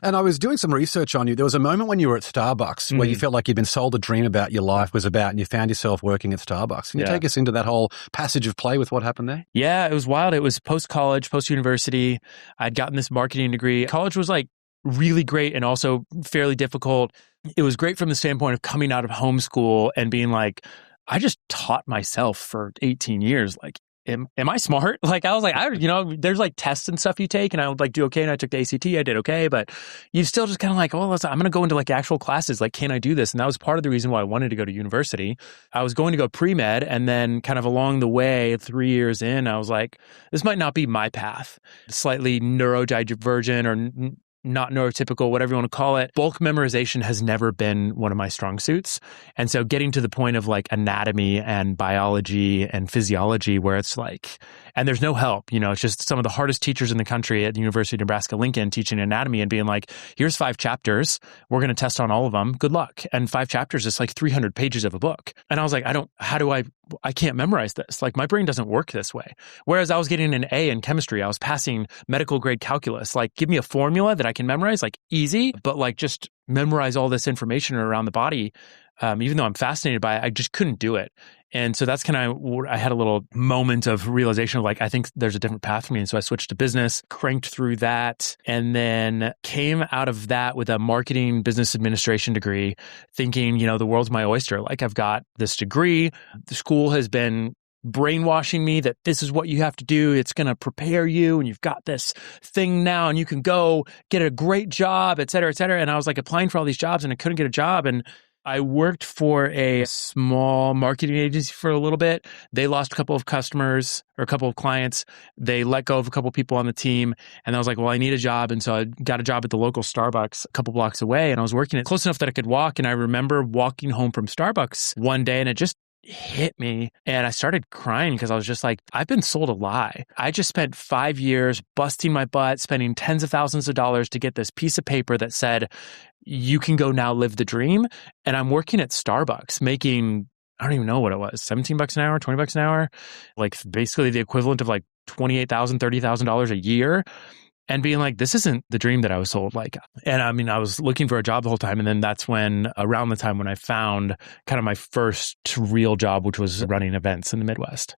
And I was doing some research on you. There was a moment when you were at Starbucks where you felt like you'd been sold a dream about your life was about, and you found yourself working at Starbucks. Can you take us into that whole passage of play with what happened there? Yeah, it was wild. It was post-college, post-university. I'd gotten this marketing degree. College was like really great and also fairly difficult. It was great from the standpoint of coming out of homeschool and being like, I just taught myself for 18 years. Like, am I smart? Like, I was like, there's like tests and stuff you take, and I would like do okay. And I took the ACT, I did okay, but you still just kind of like, I'm going to go into like actual classes. Like, can I do this? And that was part of the reason why I wanted to go to university. I was going to go pre-med, and then kind of along the way, 3 years in, I was like, this might not be my path. Slightly neurodivergent or not neurotypical, whatever you want to call it. Bulk memorization has never been one of my strong suits. And so getting to the point of like anatomy and biology and physiology where it's like, and there's no help, it's just some of the hardest teachers in the country at the University of Nebraska-Lincoln teaching anatomy and being like, here's 5 chapters. We're going to test on all of them. Good luck. And 5 chapters is like 300 pages of a book. And I was like, I can't memorize this. Like, my brain doesn't work this way. Whereas I was getting an A in chemistry. I was passing medical grade calculus. Like, give me a formula that I can memorize, like easy, but like just memorize all this information around the body. Even though I'm fascinated by it, I just couldn't do it. And so that's kind of, I had a little moment of realization of like, I think there's a different path for me. And so I switched to business, cranked through that, and then came out of that with a marketing business administration degree, thinking, the world's my oyster. Like, I've got this degree. The school has been brainwashing me that this is what you have to do. It's going to prepare you, and you've got this thing now, and you can go get a great job, et cetera, et cetera. And I was like applying for all these jobs, and I couldn't get a job. And I worked for a small marketing agency for a little bit. They lost a couple of customers or a couple of clients. They let go of a couple of people on the team. And I was like, well, I need a job. And so I got a job at the local Starbucks a couple blocks away. And I was working it close enough that I could walk. And I remember walking home from Starbucks one day, and it just hit me. And I started crying because I was just like, I've been sold a lie. I just spent 5 years busting my butt, spending tens of thousands of dollars to get this piece of paper that said, you can go now live the dream. And I'm working at Starbucks making, I don't even know what it was, $17 an hour, $20 an hour, like basically the equivalent of like $28,000, $30,000 a year. And being like, this isn't the dream that I was sold. Like, and I mean, I was looking for a job the whole time. And then that's when, around the time when I found kind of my first real job, which was running events in the Midwest.